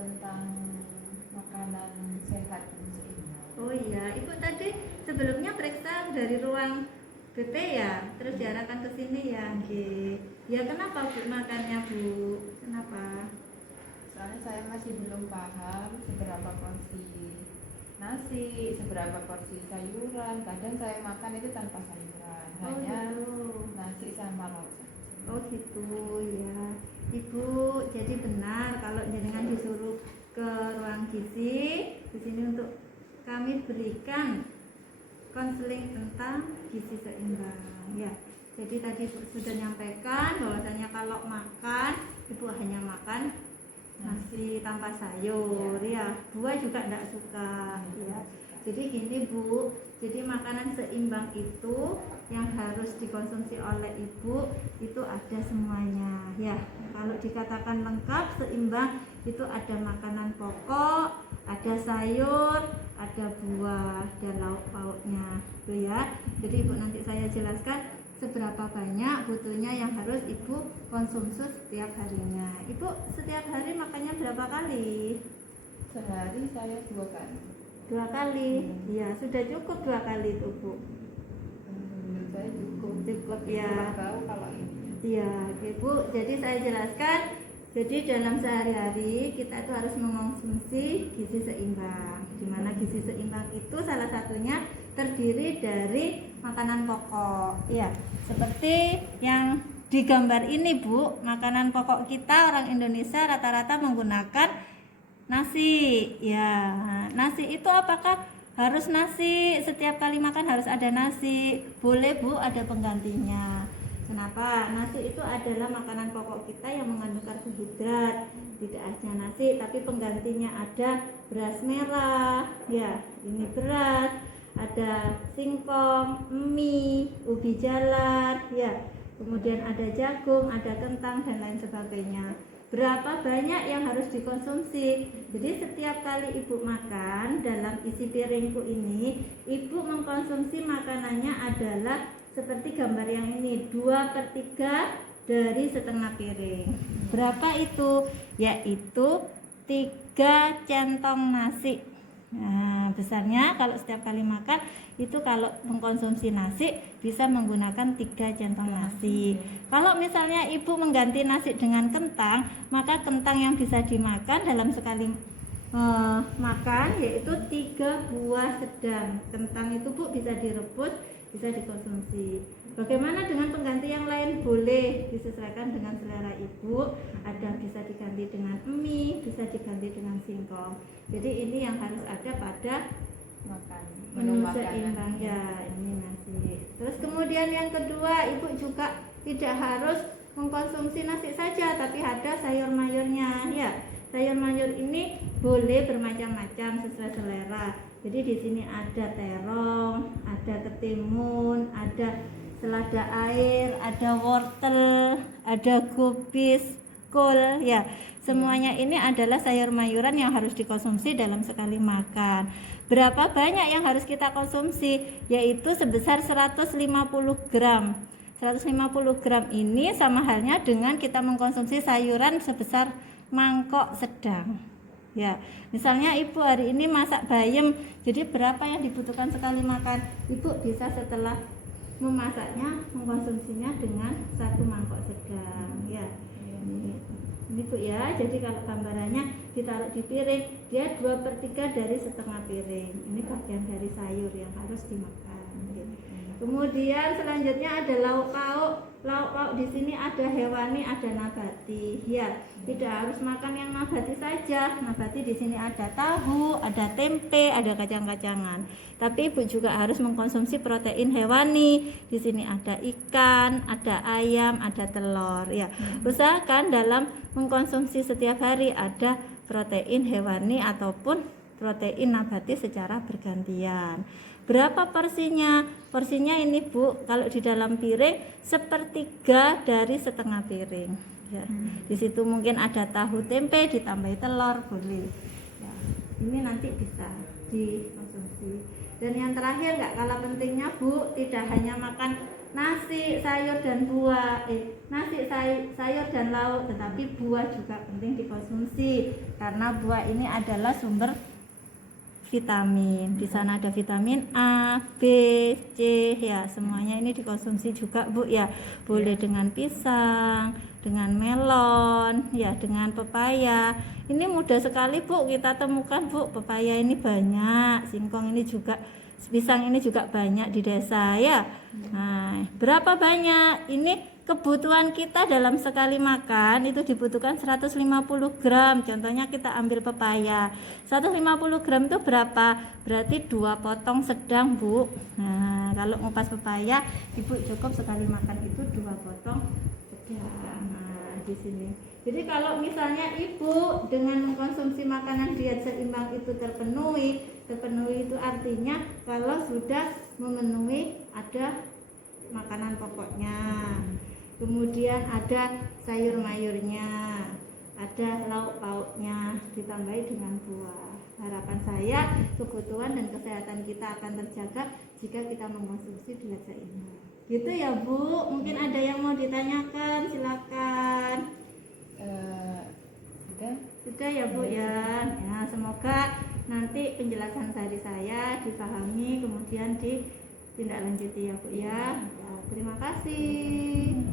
tentang makanan sehat dan seimbang. Oh iya, Ibu tadi sebelumnya periksa dari ruang BP ya, terus diarahkan ke sini ya. Ya kenapa Bu makannya Bu? Kenapa? Soalnya saya masih belum paham seberapa porsi nasi, seberapa porsi sayuran. Kadang saya makan itu tanpa sayuran, hanya Gitu. nasi sama lauk saja. Oh gitu ya. Ibu jadi benar kalau jenengan disuruh ke ruang gizi di sini untuk kami berikan konseling tentang gizi seimbang ya. Jadi tadi sudah nyampaikan bahwasanya kalau makan ibu hanya makan nasi tanpa sayur ya, buah juga tidak suka ya. Jadi gini Bu, jadi makanan seimbang itu yang harus dikonsumsi oleh ibu itu ada semuanya ya. Kalau dikatakan lengkap seimbang itu ada makanan pokok, ada sayur, ada buah dan lauk pauknya tuh ya. Jadi ibu nanti saya jelaskan seberapa banyak butuhnya yang harus ibu konsumsi setiap harinya. Ibu setiap hari makannya berapa kali? Sehari saya 2 kali. 2 kali. Ya sudah cukup 2 kali itu Bu. Menurut saya cukup Ya. tahu kalau ini. Iya, Ibu. Jadi saya jelaskan. Jadi dalam sehari-hari kita itu harus mengonsumsi gizi seimbang. Di mana gizi seimbang itu salah satunya terdiri dari makanan pokok. Ya, seperti yang di gambar ini Bu, makanan pokok kita orang Indonesia rata-rata menggunakan nasi. Ya, nasi itu apakah harus nasi setiap kali makan harus ada nasi? Boleh Bu, ada penggantinya. Kenapa? Nasi itu adalah makanan pokok kita yang mengandung karbohidrat. Tidak hanya nasi, tapi penggantinya ada beras merah. Ya, ini beras. Ada singkong, mie, ubi jalar. Ya, kemudian ada jagung, ada kentang dan lain sebagainya. Berapa banyak yang harus dikonsumsi? Jadi setiap kali ibu makan dalam isi piringku ini, ibu mengkonsumsi makanannya adalah seperti gambar yang ini, 2/3 dari setengah piring. Berapa itu? Yaitu 3 centong nasi. Nah, besarnya kalau setiap kali makan itu kalau mengkonsumsi nasi bisa menggunakan 3 centong nasi. Kalau misalnya ibu mengganti nasi dengan kentang, maka kentang yang bisa dimakan dalam sekali makan yaitu 3 buah sedang. Kentang itu Bu bisa direbus, bisa dikonsumsi. Bagaimana dengan pengganti yang lain? Boleh disesuaikan dengan selera ibu. Ada bisa diganti dengan mie, bisa diganti dengan singkong. Jadi ini yang harus ada pada Makan menu seimbang ya, ini nasi. Terus kemudian yang kedua, ibu juga tidak harus mengkonsumsi nasi saja, tapi ada sayur mayurnya ya. Sayur mayur ini boleh bermacam-macam sesuai selera. Jadi di sini ada terong, ada ketimun, ada selada air, ada wortel, ada kubis, kol ya. Semuanya ini adalah sayur mayuran yang harus dikonsumsi dalam sekali makan. Berapa banyak yang harus kita konsumsi? Yaitu sebesar 150 gram. 150 gram ini sama halnya dengan kita mengkonsumsi sayuran sebesar mangkok sedang. Ya, misalnya ibu hari ini masak bayam, jadi berapa yang dibutuhkan sekali makan? Ibu bisa setelah memasaknya mengkonsumsinya dengan 1 mangkok sedang. Ya, ini Bu ya. Jadi kalau gambarannya ditaruh di piring, dia 2/3 dari setengah piring. Ini bagian dari sayur yang harus dimakan. Kemudian selanjutnya ada lauk pauk. Lauk pauk di sini ada hewani, ada nabati. Ya, tidak harus makan yang nabati saja. Nabati di sini ada tahu, ada tempe, ada kacang-kacangan. Tapi ibu juga harus mengkonsumsi protein hewani. Di sini ada ikan, ada ayam, ada telur. Ya, usahakan dalam mengkonsumsi setiap hari ada protein hewani ataupun protein nabati secara bergantian. Berapa porsinya? Porsinya ini Bu, kalau di dalam piring 1/3 dari setengah piring. Ya. Di situ mungkin ada tahu tempe ditambahi telur boleh. Ya. Ini nanti bisa dikonsumsi. Dan yang terakhir nggak kalah pentingnya Bu, tidak hanya makan nasi, sayur dan buah, nasi, sayur dan lauk, tetapi buah juga penting dikonsumsi karena buah ini adalah sumber vitamin. Di sana ada vitamin A, B, C, ya semuanya ini dikonsumsi juga Bu ya. Boleh dengan pisang, dengan melon, ya dengan pepaya. Ini mudah sekali Bu kita temukan Bu. Pepaya ini banyak, singkong ini juga, pisang ini juga banyak di desa ya. Nah, berapa banyak? Ini kebutuhan kita dalam sekali makan itu dibutuhkan 150 gram. Contohnya kita ambil pepaya. 150 gram itu berapa? Berarti 2 potong sedang, Bu. Nah, kalau ngupas pepaya, Ibu cukup sekali makan itu 2 potong sedang. Nah, di sini. Jadi kalau misalnya Ibu dengan mengkonsumsi makanan diet seimbang itu terpenuhi itu artinya kalau sudah memenuhi ada makanan pokoknya, kemudian ada sayur mayurnya, ada lauk pauknya, ditambahi dengan buah. Harapan saya kebutuhan dan kesehatan kita akan terjaga jika kita mengkonsumsi diet seimbang. Gitu ya Bu, mungkin ada yang mau ditanyakan, silakan. Sudah ya Bu ya. Ya, semoga nanti penjelasan dari saya dipahami kemudian ditindaklanjuti ya Bu ya. Ya, terima kasih.